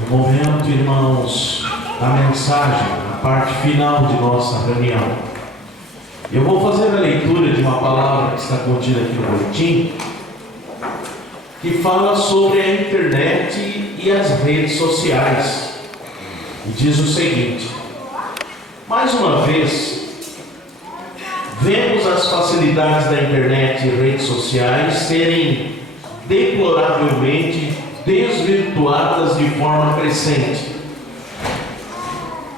No momento, irmãos, da mensagem, a parte final de nossa reunião, eu vou fazer a leitura de uma palavra que está contida aqui no boletim, que fala sobre a internet e as redes sociais. E diz o seguinte: mais uma vez, vemos as facilidades da internet e redes sociais serem deploravelmente desvirtuadas de forma crescente.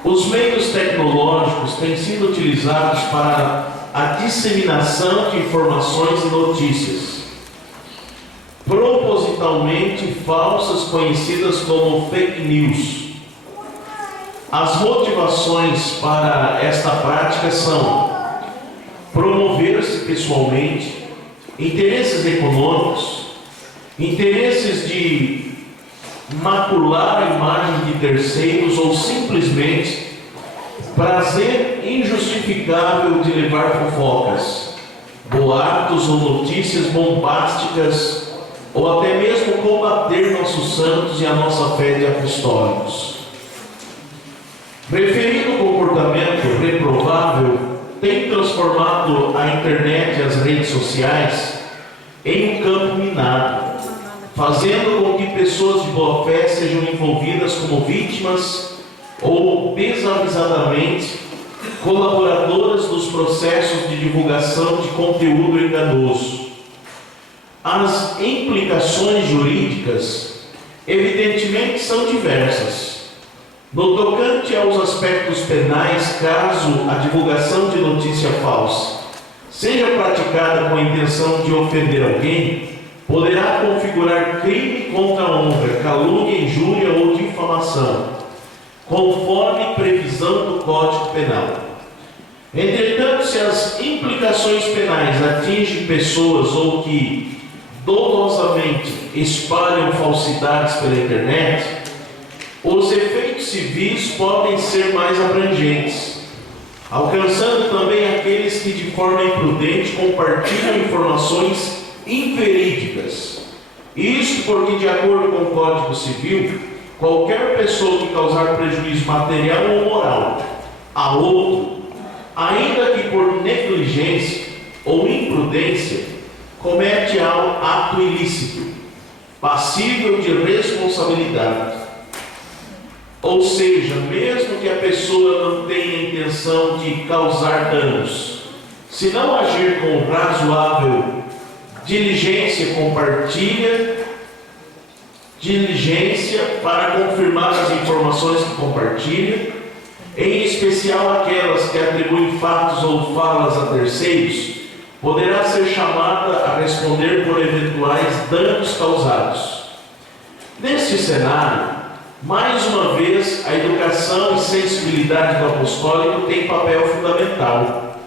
Os meios tecnológicos têm sido utilizados para a disseminação de informações e notícias, propositalmente falsas, conhecidas como fake news. As motivações para esta prática são promover-se pessoalmente, interesses econômicos, interesses de macular a imagem de terceiros ou simplesmente prazer injustificável de levar fofocas, boatos ou notícias bombásticas, ou até mesmo combater nossos santos e a nossa fé de apostólicos. Referido comportamento reprovável tem transformado a internet e as redes sociais em um campo minado, fazendo com que pessoas de boa fé sejam envolvidas como vítimas ou desavisadamente colaboradoras dos processos de divulgação de conteúdo enganoso. As implicações jurídicas, evidentemente, são diversas. No tocante aos aspectos penais, caso a divulgação de notícia falsa seja praticada com a intenção de ofender alguém, poderá configurar crime contra a honra, calúnia, injúria ou difamação, conforme previsão do Código Penal. Entretanto, se as implicações penais atingem pessoas ou que dolosamente espalham falsidades pela internet, os efeitos civis podem ser mais abrangentes, alcançando também aqueles que de forma imprudente compartilham informações inverídicas. Isto porque, de acordo com o Código Civil, qualquer pessoa que causar prejuízo material ou moral a outro, ainda que por negligência ou imprudência, comete ato ilícito, passível de responsabilidade. Ou seja, mesmo que a pessoa não tenha intenção de causar danos, se não agir com razoável diligência para confirmar as informações que compartilha, em especial aquelas que atribuem fatos ou falas a terceiros, poderá ser chamada a responder por eventuais danos causados. Neste cenário, mais uma vez, a educação e sensibilidade do apostólico tem papel fundamental.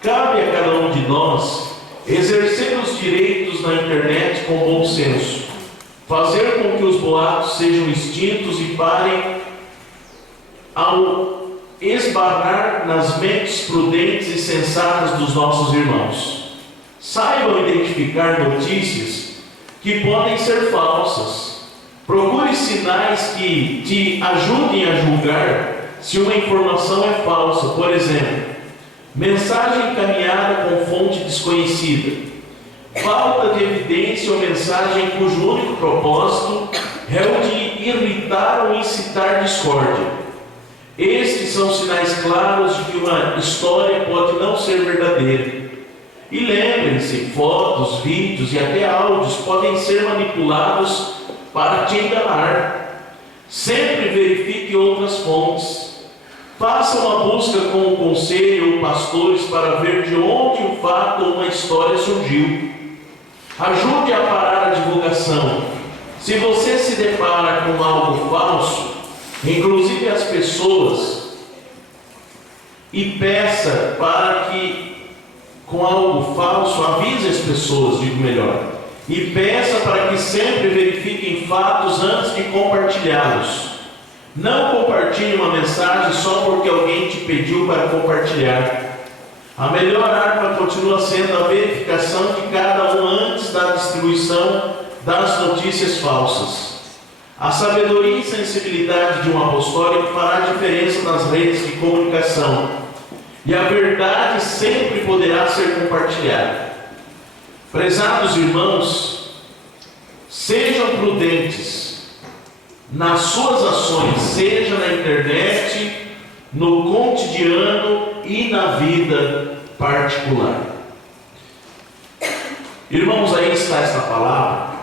Cabe a cada um de nós exercer os direitos na internet com bom senso, fazer com que os boatos sejam extintos e parem ao esbarrar nas mentes prudentes e sensatas dos nossos irmãos. Saibam identificar notícias que podem ser falsas. Procure sinais que te ajudem a julgar se uma informação é falsa. Por exemplo, mensagem encaminhada com fonte desconhecida, falta de evidência ou mensagem cujo único propósito é o de irritar ou incitar discórdia. Estes são sinais claros de que uma história pode não ser verdadeira. E lembrem-se, fotos, vídeos e até áudios podem ser manipulados para te enganar. Sempre verifique outras fontes. Faça uma busca com o conselho ou pastores para ver de onde um fato ou uma história surgiu. Ajude a parar a divulgação. Se você se depara com algo falso, inclusive as pessoas, e peça para que, com algo falso, avise as pessoas, digo melhor, e peça para que sempre verifiquem fatos antes de compartilhá-los. Não compartilhe uma mensagem só porque alguém te pediu para compartilhar. A melhor arma continua sendo a verificação de cada um antes da distribuição das notícias falsas. A sabedoria e sensibilidade de um apostólico fará a diferença nas redes de comunicação, e a verdade sempre poderá ser compartilhada. Prezados irmãos, sejam prudentes nas suas ações, seja na internet, no cotidiano e na vida particular. Irmãos, aí está esta palavra.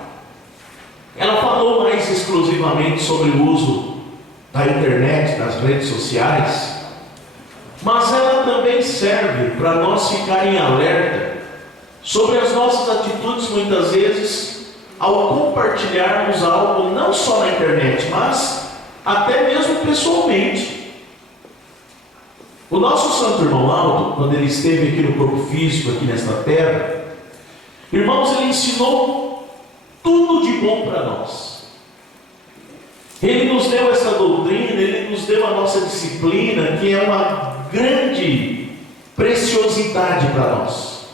Ela falou mais exclusivamente sobre o uso da internet, das redes sociais, mas ela também serve para nós ficar em alerta sobre as nossas atitudes, muitas vezes, ao compartilharmos algo não só na internet, mas até mesmo pessoalmente. O nosso Santo Irmão Aldo, quando ele esteve aqui no corpo físico, aqui nesta terra, irmãos, ele ensinou tudo de bom para nós. Ele nos deu essa doutrina, ele nos deu a nossa disciplina, que é uma grande preciosidade para nós.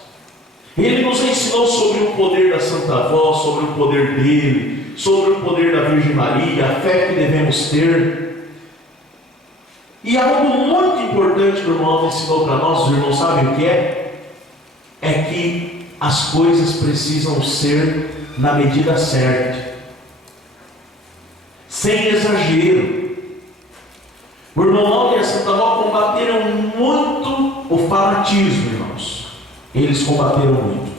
Ele nos ensinou sobre o poder da Santa Voz, sobre o poder dele, sobre o poder da Virgem Maria, a fé que devemos ter. E algo muito importante que o irmão ensinou para nós, os irmãos sabem o que é? É que as coisas precisam ser na medida certa, sem exagero. O irmão Aldo e a Santa Vó combateram muito o fanatismo, irmãos. Eles combateram muito.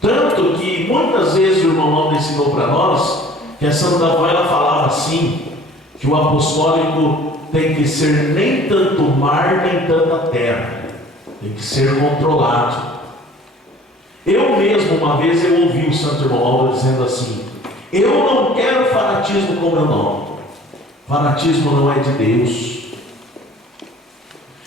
Tanto que muitas vezes o irmão Aldo ensinou para nós que a Santa Vó ela falava assim, que o apostólico tem que ser nem tanto mar, nem tanta terra. Tem que ser controlado. Eu mesmo, uma vez, eu ouvi o Santo Irmão Aldo dizendo assim: eu não quero fanatismo com meu nome. Fanatismo não é de Deus.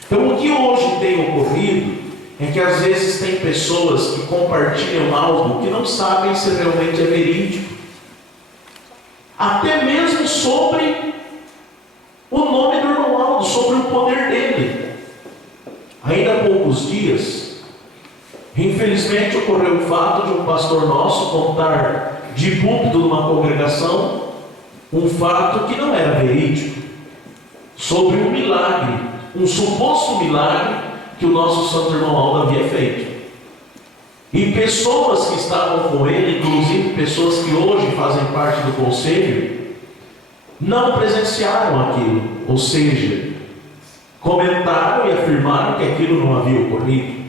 Então, o que hoje tem ocorrido é que às vezes tem pessoas que compartilham algo que não sabem se realmente é verídico. Até mesmo sobre o nome do irmão Aldo, sobre o poder dele. Ainda há poucos dias, infelizmente, ocorreu o fato de um pastor nosso contar de púlpito numa congregação um fato que não era verídico, sobre um milagre, um suposto milagre que o nosso Santo Irmão Aldo havia feito. E pessoas que estavam com ele, inclusive pessoas que hoje fazem parte do conselho, não presenciaram aquilo, ou seja, comentaram e afirmaram que aquilo não havia ocorrido.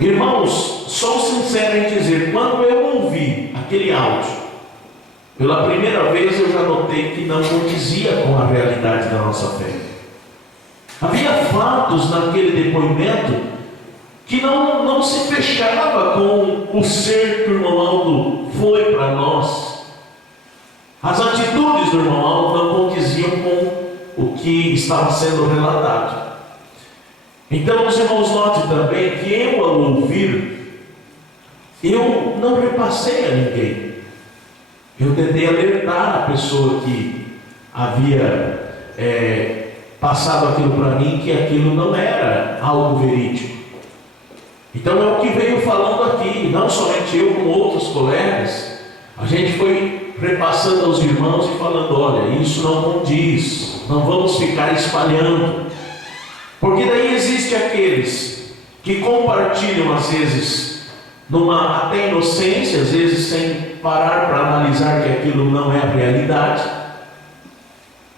Irmãos, sou sincero em dizer, quando eu ouvi aquele áudio, pela primeira vez eu já notei que não condizia com a realidade da nossa fé. Havia fatos naquele depoimento que não se fechava com o ser que o irmão Aldo foi para nós. As atitudes do irmão Aldo não condiziam com o que estava sendo relatado. Então, os irmãos, notem também que eu, ao ouvir, eu não repassei a ninguém. Eu tentei alertar a pessoa que havia passado aquilo para mim, que aquilo não era algo verídico. Então, é o que veio falando aqui, não somente eu, como outros colegas. A gente foi repassando aos irmãos e falando: olha, isso não condiz, não vamos ficar espalhando. Porque daí existe aqueles que compartilham às vezes numa até inocência, às vezes sem parar para analisar que aquilo não é a realidade,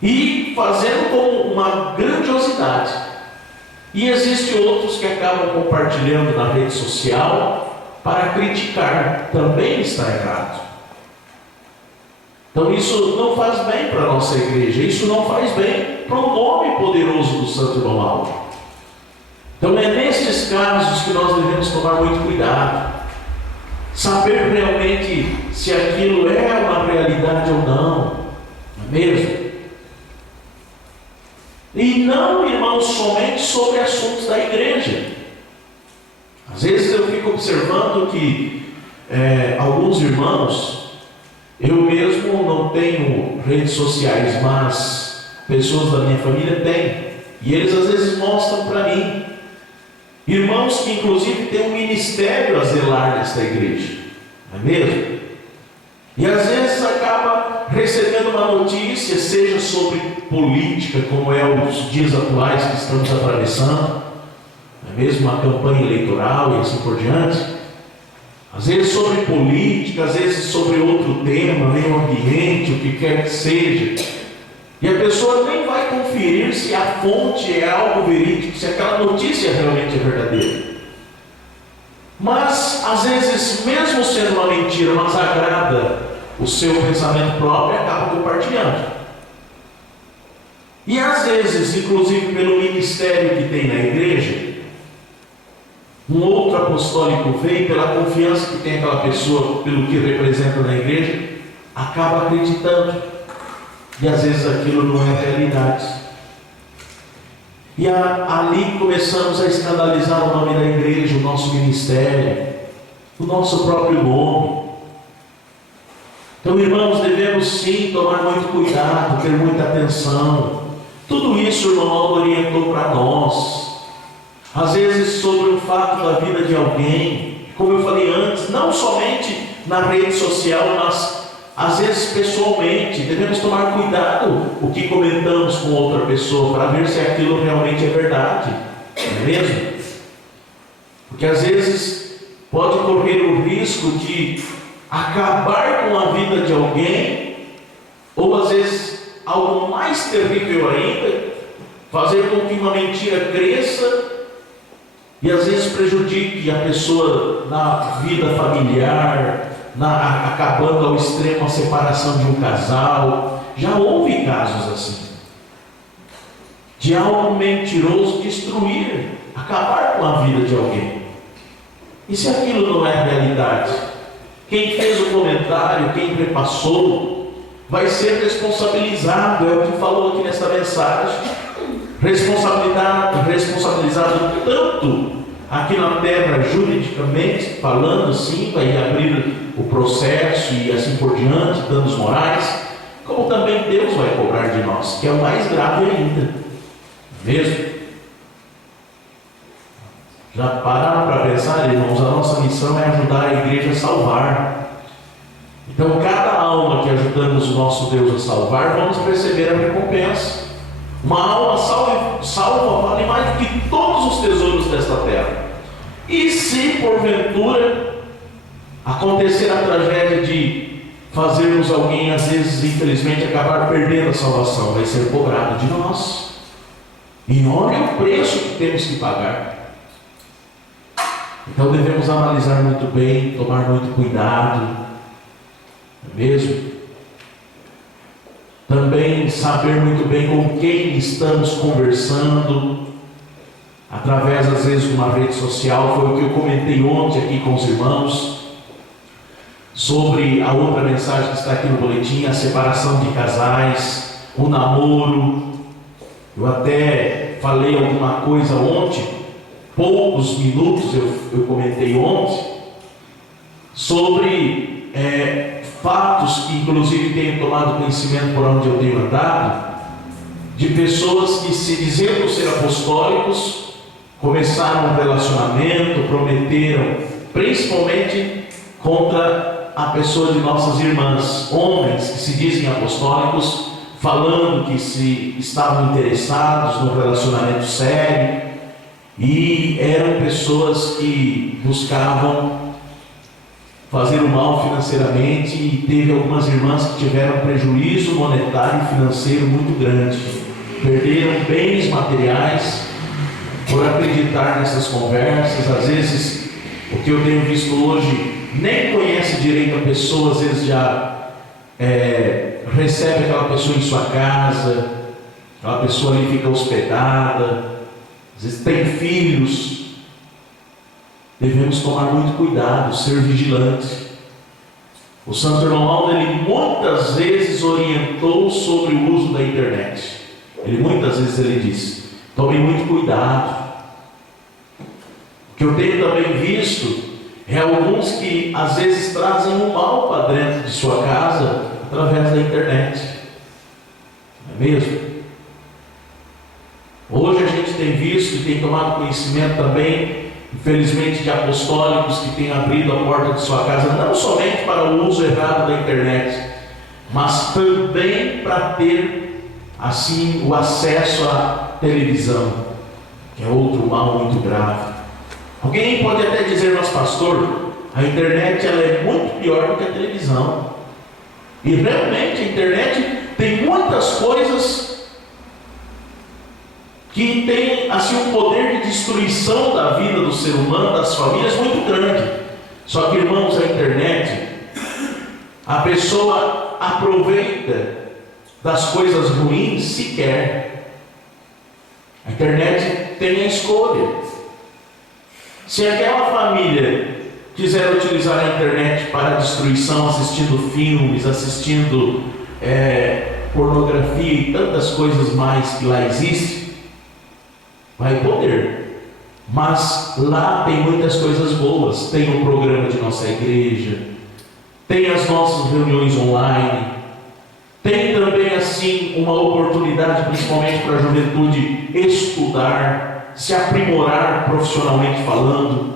e fazendo com uma grandiosidade. E existem outros que acabam compartilhando na rede social para criticar, também está errado. Então isso não faz bem para a nossa igreja, isso não faz bem para o nome poderoso do Santo Irmão Aldo. Então é nestes casos que nós devemos tomar muito cuidado, saber realmente se aquilo é uma realidade ou não, não é mesmo? E não, irmãos, somente sobre assuntos da igreja. Às vezes eu fico observando que alguns irmãos, eu mesmo não tenho redes sociais, mas pessoas da minha família têm, e eles às vezes mostram para mim irmãos que inclusive têm um ministério a zelar nesta igreja, não é mesmo? E às vezes acaba recebendo uma notícia, seja sobre política, como é os dias atuais que estamos atravessando, não é mesmo uma campanha eleitoral e assim por diante. Às vezes sobre política, às vezes sobre outro tema, meio ambiente, o que quer que seja. E a pessoa nem vai conferir se a fonte é algo verídico, se aquela notícia realmente é verdadeira. Mas, às vezes, mesmo sendo uma mentira, mas agrada o seu pensamento próprio, acaba compartilhando. E às vezes, inclusive pelo ministério que tem na igreja, um outro apostólico vem, pela confiança que tem aquela pessoa, pelo que representa na igreja, acaba acreditando. E às vezes aquilo não é realidade. E ali começamos a escandalizar o nome da igreja, o nosso ministério, o nosso próprio nome. Então, irmãos, devemos sim tomar muito cuidado, ter muita atenção. Tudo isso o irmão Aldo orientou para nós. Às vezes sobre o fato da vida de alguém, como eu falei antes, não somente na rede social, mas às vezes pessoalmente, devemos tomar cuidado o que comentamos com outra pessoa, para ver se aquilo realmente é verdade, não é mesmo? Porque às vezes pode correr o risco de acabar com a vida de alguém, ou às vezes algo mais terrível ainda, fazer com que uma mentira cresça e às vezes prejudique a pessoa na vida familiar, acabando ao extremo a separação de um casal. Já houve casos assim, de algo mentiroso destruir, acabar com a vida de alguém. E se aquilo não é realidade, quem fez o comentário, quem repassou, vai ser responsabilizado. É o que falou aqui nesta mensagem. Responsabilizado tanto aqui na terra, juridicamente falando, sim, vai abrir o processo e assim por diante, danos morais, como também Deus vai cobrar de nós, que é o mais grave ainda, mesmo. Já pararam para pensar, irmãos? A nossa missão é ajudar a igreja a salvar. Então, cada alma que ajudamos o nosso Deus a salvar, vamos receber a recompensa. Uma alma salva vale mais do que todos os tesouros desta terra. E se porventura acontecer a tragédia de fazermos alguém, às vezes, infelizmente, acabar perdendo a salvação, vai ser cobrado de nós. E olha o preço que temos que pagar. Então devemos analisar muito bem, tomar muito cuidado, não é mesmo? Também saber muito bem com quem estamos conversando, através às vezes de uma rede social. Foi o que eu comentei ontem aqui com os irmãos, sobre a outra mensagem que está aqui no boletim, a separação de casais, o namoro. Eu até falei alguma coisa ontem, poucos minutos eu comentei ontem, sobre fatos que inclusive tenho tomado conhecimento por onde eu tenho andado, de pessoas que, se dizendo ser apostólicos, começaram um relacionamento, prometeram, principalmente contra a pessoa de nossas irmãs, homens que se dizem apostólicos, falando que se estavam interessados num relacionamento sério, e eram pessoas que buscavam fazer o mal financeiramente, e teve algumas irmãs que tiveram prejuízo monetário e financeiro muito grande, perderam bens materiais por acreditar nessas conversas. Às vezes, o que eu tenho visto hoje, nem conhece direito a pessoa, às vezes já recebe aquela pessoa em sua casa, aquela pessoa ali fica hospedada, às vezes tem filhos. Devemos tomar muito cuidado, ser vigilantes. O Santo Irmão Aldo, ele muitas vezes orientou sobre o uso da internet. Muitas vezes ele disse: tome muito cuidado. O que eu tenho também visto é alguns que às vezes trazem o mal para dentro de sua casa através da internet. Não é mesmo? Hoje a gente tem visto e tem tomado conhecimento também infelizmente, de apostólicos que têm abrido a porta de sua casa, não somente para o uso errado da internet, mas também para ter, assim, o acesso à televisão, que é outro mal muito grave. Alguém pode até dizer, mas pastor, a internet ela é muito pior do que a televisão. E realmente a internet tem muitas coisas que tem assim um poder de destruição da vida do ser humano, das famílias, muito grande. Só que, irmãos, a internet, a pessoa aproveita das coisas ruins se quer. A internet tem a escolha. Se aquela família quiser utilizar a internet para destruição, assistindo filmes, assistindo pornografia e tantas coisas mais que lá existem, vai poder. Mas lá tem muitas coisas boas. Tem um programa de nossa igreja, tem as nossas reuniões online, tem também assim uma oportunidade, principalmente para a juventude, estudar, se aprimorar profissionalmente falando,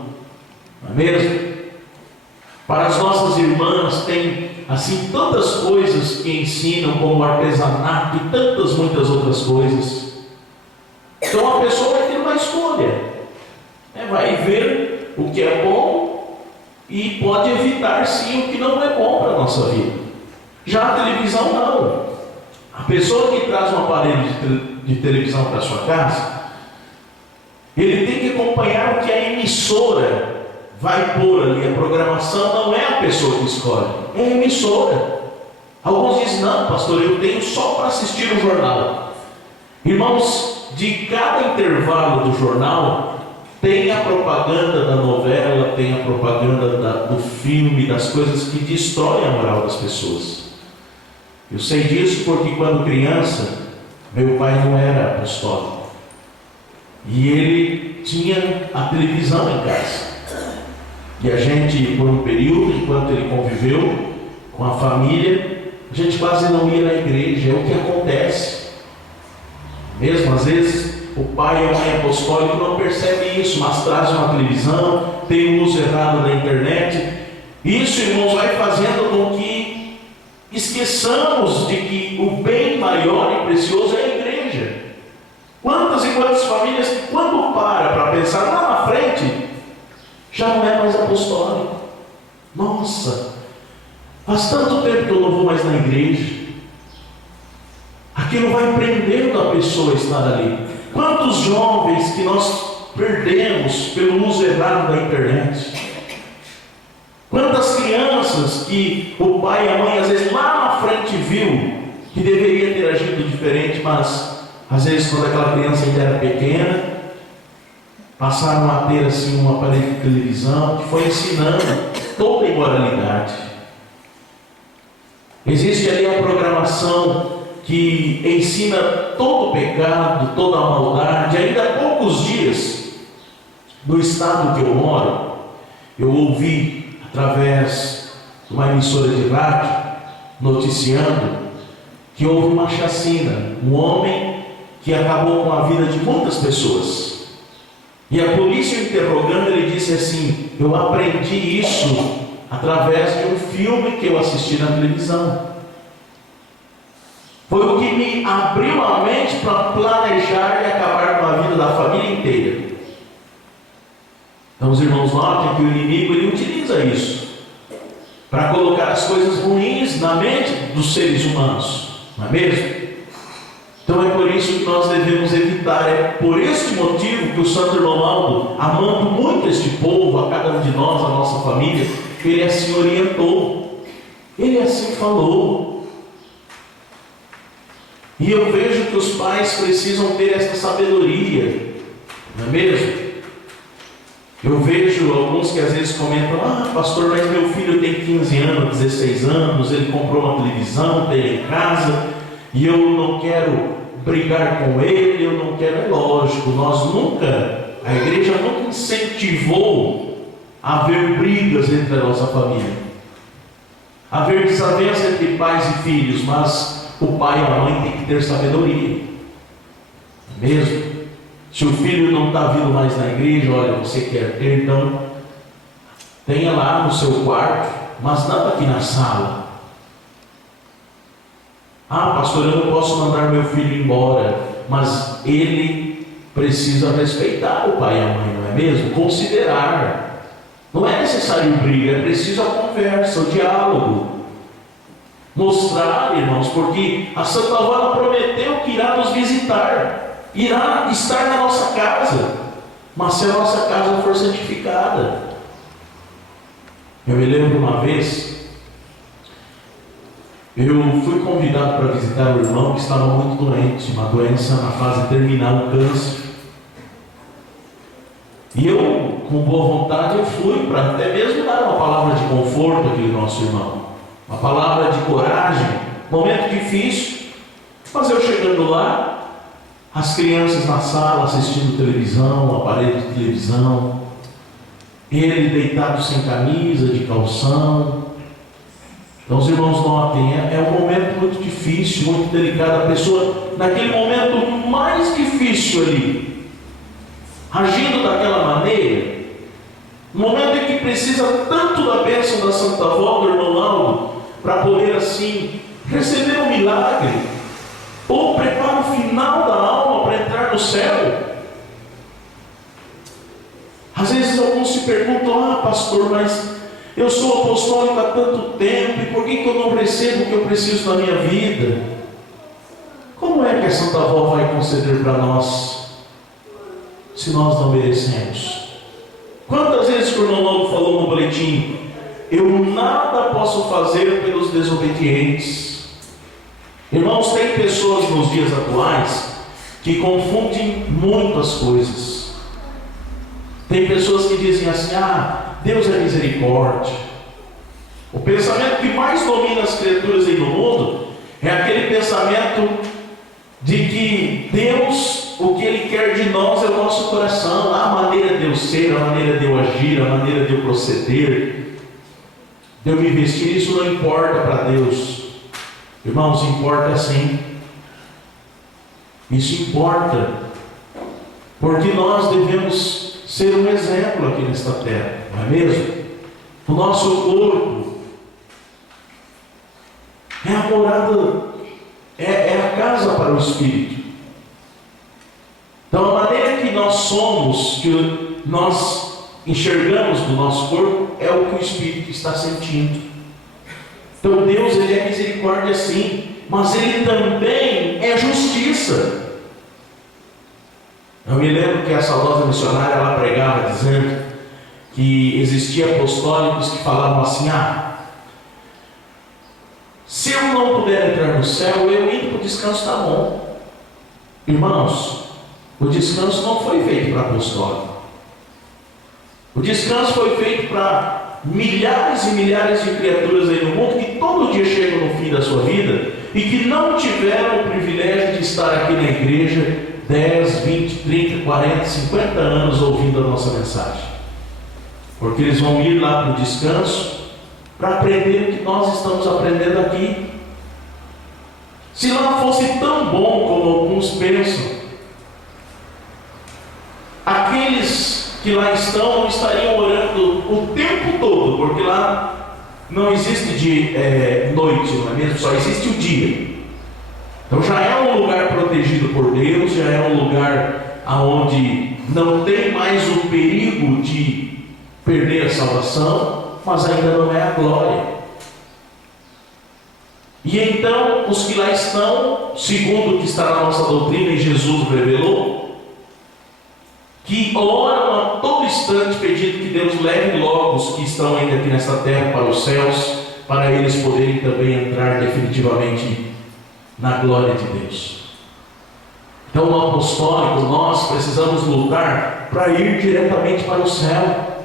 não é mesmo? Para as nossas irmãs tem assim tantas coisas que ensinam, como artesanato e tantas muitas outras coisas. Então a pessoa vai ter uma escolha, vai ver o que é bom e pode evitar sim o que não é bom para a nossa vida. Já a televisão não. A pessoa que traz um aparelho de televisão para a sua casa, ele tem que acompanhar o que a emissora vai pôr ali. A programação não é a pessoa que escolhe, é a emissora. Alguns dizem, não pastor, eu tenho só para assistir o jornal. Irmãos, de cada intervalo do jornal tem a propaganda da novela, tem a propaganda do filme, das coisas que destroem a moral das pessoas. Eu sei disso porque quando criança, meu pai não era apostólico e ele tinha a televisão em casa. E a gente, por um período, enquanto ele conviveu com a família, a gente quase não ia na igreja. É o que acontece. Mesmo às vezes, o pai e a mãe apostólico não percebem isso, mas trazem uma televisão, tem o uso errado da internet. Isso, irmãos, vai fazendo com que esqueçamos de que o bem maior e precioso é a igreja. Quantas e quantas famílias, quando para pensar lá na frente, já não é mais apostólico. Nossa, faz tanto tempo que eu não vou mais na igreja. Aquilo vai prendendo a pessoa a estar ali. Quantos jovens que nós perdemos pelo uso errado da internet. Quantas crianças que o pai e a mãe às vezes lá na frente viu que deveria ter agido diferente, mas às vezes quando aquela criança ainda era pequena, passaram a ter assim um aparelho de televisão que foi ensinando toda a imoralidade. Existe ali a programação que ensina todo o pecado, toda a maldade. Ainda há poucos dias, no estado que eu moro, eu ouvi através de uma emissora de rádio noticiando que houve uma chacina, um homem que acabou com a vida de muitas pessoas. E a polícia interrogando, ele disse assim: eu aprendi isso através de um filme que eu assisti na televisão. Foi o que me abriu a mente para planejar e acabar com a vida da família inteira. Então os irmãos notem que o inimigo ele utiliza isso para colocar as coisas ruins na mente dos seres humanos, não é mesmo? Então é por isso que nós devemos evitar. É por este motivo que o Santo Irmão Aldo, amando muito este povo, a cada um de nós, a nossa família, ele assim orientou, ele assim falou. E eu vejo que os pais precisam ter essa sabedoria, não é mesmo? Eu vejo alguns que às vezes comentam: ah, pastor, mas meu filho tem 15 anos, 16 anos, ele comprou uma televisão, tem em casa, e eu não quero brigar com ele, eu não quero. É lógico, a igreja nunca incentivou a haver brigas entre a nossa família, a haver desavença entre pais e filhos, mas o pai e a mãe têm que ter sabedoria, mesmo? Se o filho não está vindo mais na igreja, olha, você quer ter, então tenha lá no seu quarto, mas nada aqui na sala. Ah, pastor, eu não posso mandar meu filho embora, mas ele precisa respeitar o pai e a mãe, não é mesmo? Considerar. Não é necessário briga, é preciso a conversa, o diálogo. Mostrar, irmãos, porque a Santa Avó prometeu que irá nos visitar, irá estar na nossa casa, mas se a nossa casa for santificada. Eu me lembro uma vez, eu fui convidado para visitar o irmão que estava muito doente, uma doença na fase terminal, um câncer. E eu, com boa vontade, eu fui para até mesmo dar uma palavra de conforto àquele nosso irmão, uma palavra de coragem, momento difícil. Mas eu chegando lá, as crianças na sala assistindo televisão, o aparelho de televisão, ele deitado sem camisa, de calção. Então os irmãos notem, é um momento muito difícil, muito delicado. A pessoa, naquele momento mais difícil ali, agindo daquela maneira, no momento em que precisa tanto da bênção da Santa Avó, do irmão Lauro, para poder assim receber um milagre, ou prepara o final da alma para entrar no céu. Às vezes alguns se perguntam: ah, pastor, mas eu sou apostólico há tanto tempo, e por que eu não recebo o que eu preciso na minha vida? Como é que a Santa Avó vai conceder para nós, se nós não merecemos? Quantas vezes o irmão Lauro falou no boletim: eu nada posso fazer pelos desobedientes. Irmãos, tem pessoas nos dias atuais que confundem muitas coisas. Tem pessoas que dizem assim: ah, Deus é misericórdia. O pensamento que mais domina as criaturas aí no mundo é aquele pensamento de que Deus, o que Ele quer de nós é o nosso coração, a maneira de eu ser, a maneira de eu agir, a maneira de eu proceder, de eu me vestir. Isso não importa para Deus. Irmãos, importa sim. Isso importa, porque nós devemos ser um exemplo aqui nesta terra, não é mesmo? O nosso corpo é a morada, é a casa para o Espírito. Então a maneira que nós somos, que nós enxergamos no nosso corpo, é o que o Espírito está sentindo. Então Deus, Ele é misericórdia sim, mas Ele também é justiça. Eu me lembro que a saudosa missionária, ela pregava dizendo que existia apostólicos que falavam assim: ah, se eu não puder entrar no céu, eu indo para o descanso está bom. Irmãos, o descanso não foi feito para apostólico. O descanso foi feito para milhares e milhares de criaturas aí no mundo que todo dia chegam no fim da sua vida e que não tiveram o privilégio de estar aqui na igreja 10, 20, 30, 40, 50 anos ouvindo a nossa mensagem. Porque eles vão ir lá para o descanso para aprender o que nós estamos aprendendo aqui. Se lá fosse tão bom como alguns pensam, aqueles que lá estão não estariam orando o tempo todo, porque lá não existe noite, não é mesmo? Só existe o dia. Então já é um lugar protegido por Deus, já é um lugar onde não tem mais o perigo de perder a salvação, mas ainda não é a glória. E então os que lá estão, segundo o que está na nossa doutrina e Jesus revelou, que oram a todo instante pedindo que Deus leve logo os que estão ainda aqui nesta terra para os céus, para eles poderem também entrar definitivamente na glória de Deus. Então no apostólico nós precisamos lutar para ir diretamente para o céu.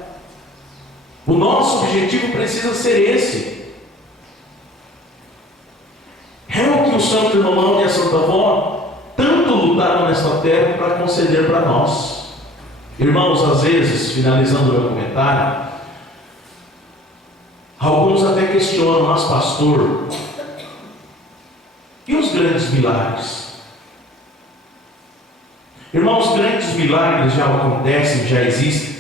O nosso objetivo precisa ser esse. É o que o Santo Irmão e a Santa Avó tanto lutaram nesta terra para conceder para nós. Irmãos, às vezes, finalizando o meu comentário, alguns até questionam: mas pastor, e os grandes milagres? Irmãos, grandes milagres já acontecem, já existem,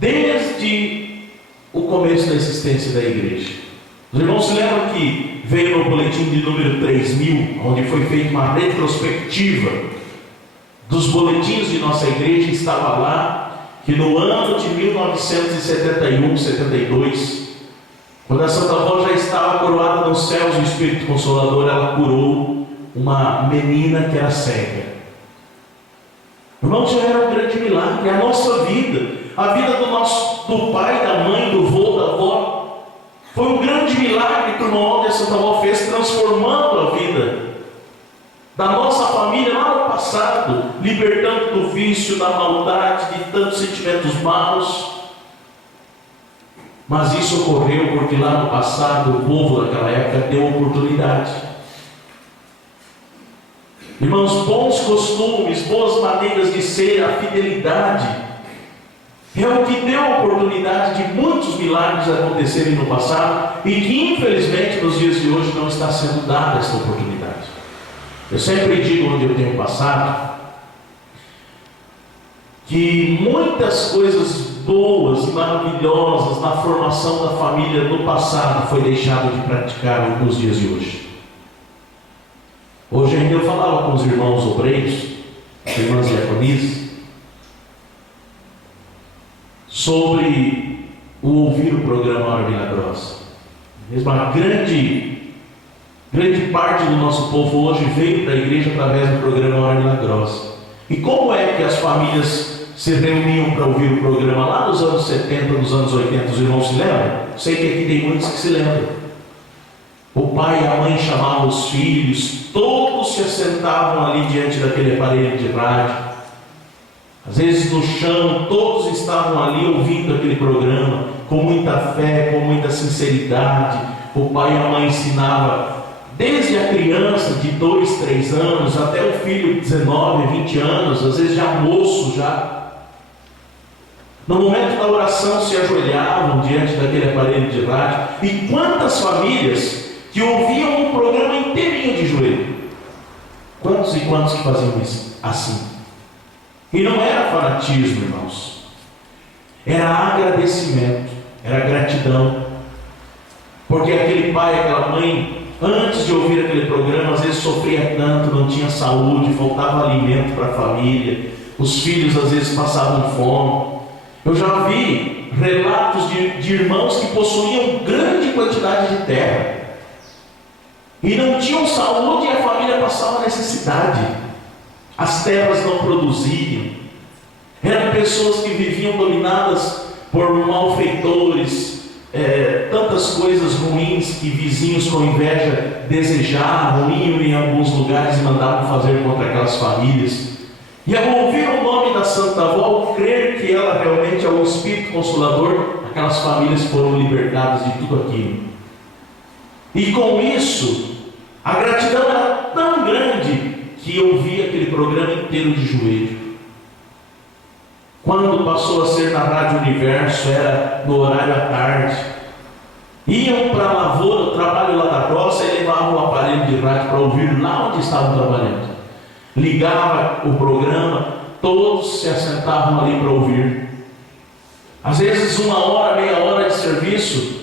desde o começo da existência da igreja. Os irmãos se lembram que veio no boletim de número 3000, onde foi feita uma retrospectiva dos boletins de nossa igreja, e estava lá que no ano de 1971, 72, quando a Santa Avó já estava coroada nos céus, o Espírito Consolador, ela curou uma menina que era cega. Irmãos, já era um grande milagre. A nossa vida, a vida do pai, da mãe, do vô, da avó, foi um grande milagre que o irmão de Santa Avó fez, transformando a vida da nossa família lá no passado, libertando do vício, da maldade, de tantos sentimentos maus. Mas isso ocorreu porque lá no passado o povo daquela época deu oportunidade. Irmãos, bons costumes, boas maneiras de ser, a fidelidade é o que deu a oportunidade de muitos milagres acontecerem no passado e que infelizmente nos dias de hoje não está sendo dada essa oportunidade. Eu sempre digo, onde eu tenho passado, que muitas coisas boas, maravilhosas na formação da família no passado foi deixado de praticar nos dias de hoje. Hoje ainda eu falava com os irmãos obreiros, as irmãs diaconisas, sobre o ouvir o programa Hora Milagrosa. Mesmo a grande parte do nosso povo hoje veio para a igreja através do programa Hora Milagrosa. E como é que as famílias se reuniam para ouvir o programa lá nos anos 70, nos anos 80, os irmãos se lembram? Sei que aqui tem muitos que se lembram. O pai e a mãe chamavam os filhos, todos se assentavam ali diante daquele aparelho de rádio. Às vezes no chão, todos estavam ali ouvindo aquele programa, com muita fé, com muita sinceridade. O pai e a mãe ensinavam, desde a criança de 2, 3 anos, até o filho de 19, 20 anos, às vezes já moço já. No momento da oração se ajoelhavam diante daquele aparelho de rádio. E quantas famílias que ouviam um programa inteirinho de joelho? Quantos e quantos que faziam isso assim? E não era fanatismo, irmãos. Era agradecimento, era gratidão. Porque aquele pai, aquela mãe, antes de ouvir aquele programa, às vezes sofria tanto, não tinha saúde, faltava alimento para a família. Os filhos às vezes passavam fome. Eu já vi relatos de irmãos que possuíam grande quantidade de terra e não tinham saúde, e a família passava necessidade. As terras não produziam. Eram pessoas que viviam dominadas por malfeitores, tantas coisas ruins que vizinhos com inveja desejavam, iam em alguns lugares e mandavam fazer contra aquelas famílias. E ao ouvir o nome da Santa Avó, ao crer que ela realmente é o Espírito Consolador, aquelas famílias foram libertadas de tudo aquilo. E com isso, a gratidão era tão grande que eu vi aquele programa inteiro de joelho. Quando passou a ser na Rádio Universo, era no horário à tarde. Iam para a lavoura, o trabalho lá da roça, e levavam o aparelho de rádio para ouvir lá onde estavam trabalhando. Ligava o programa, todos se assentavam ali para ouvir. Às vezes 1 hora, meia hora de serviço,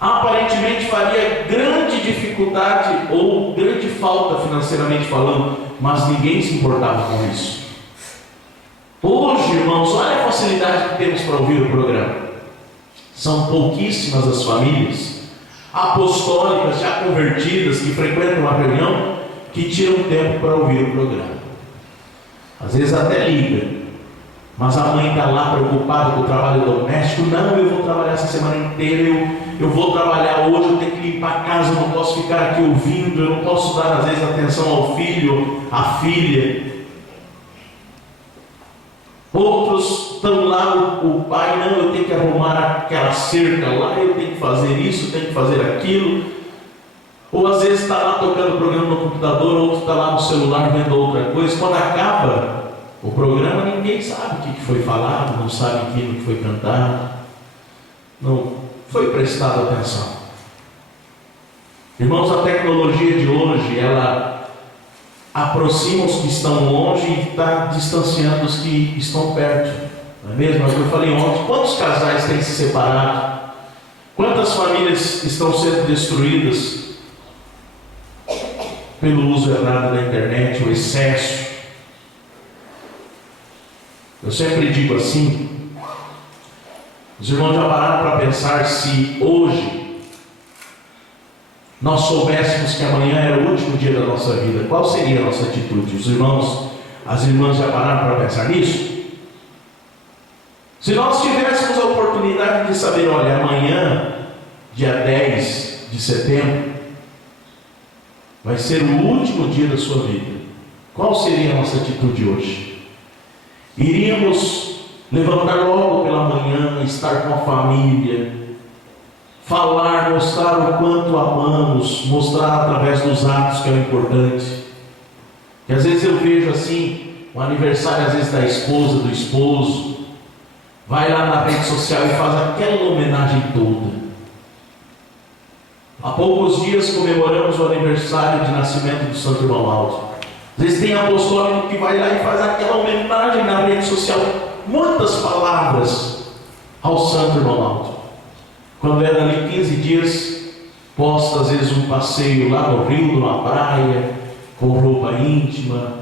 aparentemente faria grande dificuldade ou grande falta financeiramente falando, mas ninguém se importava com isso. Hoje, irmãos, olha a facilidade que temos para ouvir o programa. São pouquíssimas as famílias apostólicas já convertidas que frequentam a reunião que tiram tempo para ouvir o programa. Às vezes até liga, mas a mãe está lá preocupada com o trabalho doméstico. Não, eu vou trabalhar essa semana inteira, eu vou trabalhar hoje, eu tenho que limpar a casa, eu não posso ficar aqui ouvindo, eu não posso dar às vezes atenção ao filho, à filha. Outros estão lá, o pai, não, eu tenho que arrumar aquela cerca lá, eu tenho que fazer isso, eu tenho que fazer aquilo. Ou às vezes está lá tocando o programa no computador, outro está lá no celular vendo outra coisa. Quando acaba o programa, ninguém sabe o que foi falado, não sabe aquilo que foi cantado, não foi prestado atenção. Irmãos, a tecnologia de hoje, ela aproxima os que estão longe e está distanciando os que estão perto. Não é mesmo? É o que eu falei ontem. Quantos casais têm se separado? Quantas famílias estão sendo destruídas pelo uso errado da internet, o excesso? Eu sempre digo assim, os irmãos já pararam para pensar se hoje nós soubéssemos que amanhã era o último dia da nossa vida, qual seria a nossa atitude? Os irmãos, as irmãs já pararam para pensar nisso? Se nós tivéssemos a oportunidade de saber, olha, amanhã, dia 10 de setembro, vai ser o último dia da sua vida, qual seria a nossa atitude hoje? Iríamos levantar logo pela manhã, estar com a família, falar, mostrar o quanto amamos, mostrar através dos atos que é o importante. E às vezes eu vejo assim, o aniversário às vezes da esposa, do esposo, vai lá na rede social e faz aquela homenagem toda. Há poucos dias comemoramos o aniversário de nascimento do Santo Irmão Aldo. Às vezes tem apostólico que vai lá e faz aquela homenagem na rede social, muitas palavras ao Santo Irmão Aldo. Quando era ali 15 dias, posta às vezes um passeio lá no rio, numa praia, com roupa íntima,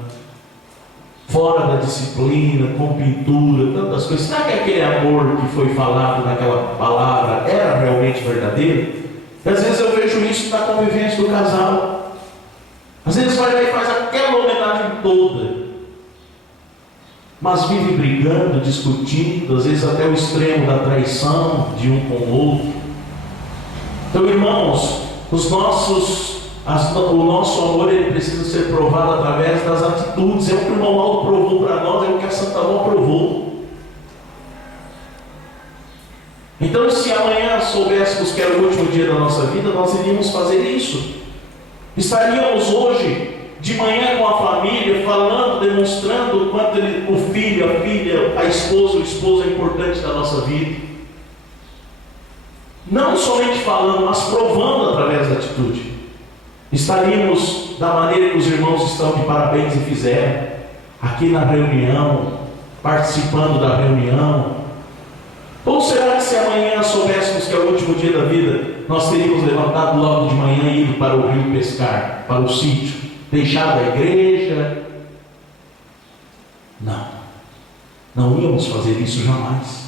fora da disciplina, com pintura, tantas coisas. Será que aquele amor que foi falado naquela palavra era realmente verdadeiro? E às vezes eu vejo isso na convivência do casal. Às vezes vai lá e faz aquela homenagem toda, mas vive brigando, discutindo, às vezes até o extremo da traição de um com o outro. Então, irmãos, o nosso amor ele precisa ser provado através das atitudes. É o que o irmão Aldo provou para nós, é o que a Santa Avó provou. Então, se amanhã soubéssemos que era o último dia da nossa vida, nós iríamos fazer isso. Estaríamos hoje de manhã com a família, falando, demonstrando o quanto o filho, a filha, a esposa, o esposo é importante da nossa vida. Não somente falando, mas provando através da atitude. Estaríamos da maneira que os irmãos estão de parabéns e fizeram, aqui na reunião, participando da reunião. Ou será que se amanhã soubéssemos que é o último dia da vida, nós teríamos levantado logo de manhã e ido para o rio pescar, para o sítio, deixado a igreja? Não íamos fazer isso jamais.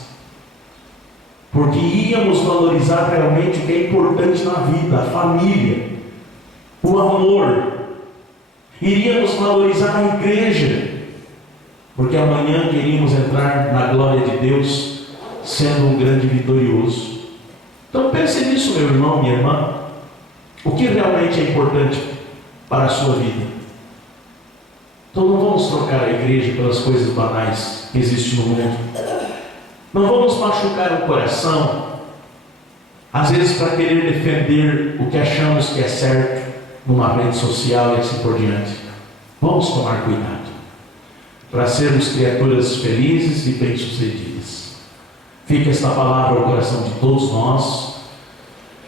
Porque íamos valorizar realmente o que é importante na vida, a família, o amor. Iríamos valorizar a igreja, porque amanhã queríamos entrar na glória de Deus, sendo um grande vitorioso. Então pense nisso, meu irmão, minha irmã. O que realmente é importante para a sua vida? Então não vamos trocar a igreja pelas coisas banais que existem no mundo. Não vamos machucar o coração, às vezes para querer defender o que achamos que é certo numa rede social e assim por diante. Vamos tomar cuidado para sermos criaturas felizes e bem-sucedidas. Fica esta palavra ao coração de todos nós.